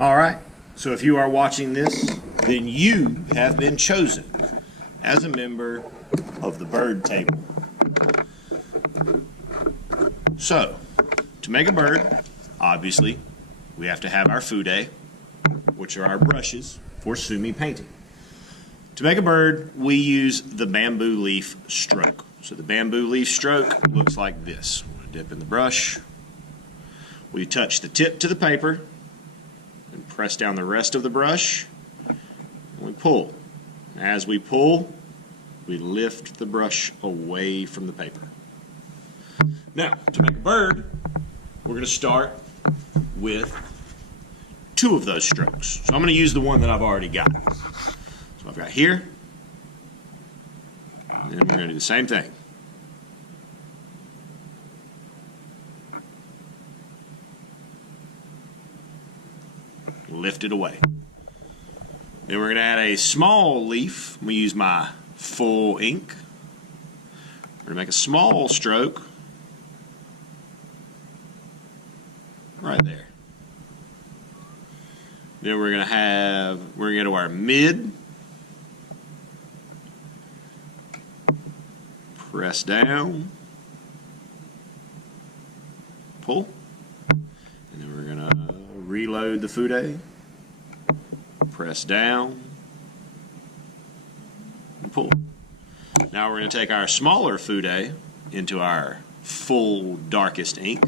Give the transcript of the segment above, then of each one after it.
All right, so if you are watching this, then you have been chosen as a member of the bird table. So, to make a bird, obviously, we have to have our fude, which are our brushes for Sume painting. To make a bird, we use the bamboo leaf stroke. So the bamboo leaf stroke looks like this. We're going to dip in the brush. We touch the tip to the paper and press down the rest of the brush, and we pull. As we pull, we lift the brush away from the paper. Now, to make a bird, we're going to start with 2 of those strokes. So I'm going to use the one that I've already got. So I've got here, and then we're going to do the same thing. Lift it away. Then we're going to add a small leaf. I'm going to use my full ink. We're going to make a small stroke right there. Then we're going to go to our mid, press down, pull, and then we're going to reload the fude, press down, and pull. Now we're going to take our smaller fude into our full darkest ink,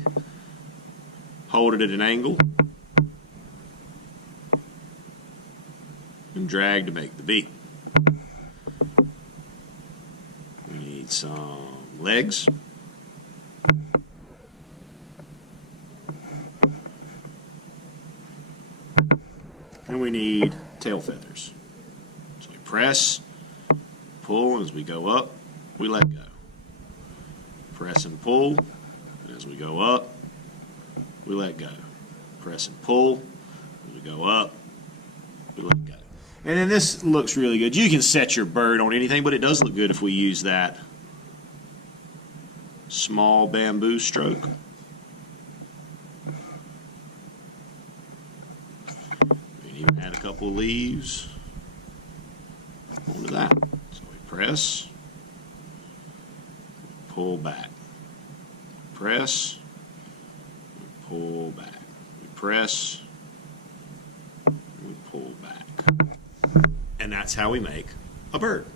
hold it at an angle, and drag to make the V. We need some legs. And we need tail feathers. So we press, pull, and as we go up, we let go. Press and pull, and as we go up, we let go. Press and pull, as we go up, we let go. And then this looks really good. You can set your bird on anything, but it does look good if we use that small bamboo stroke. Even add a couple of leaves onto that. So we press, pull back, press, pull back, we press, we pull back. And that's how we make a bird.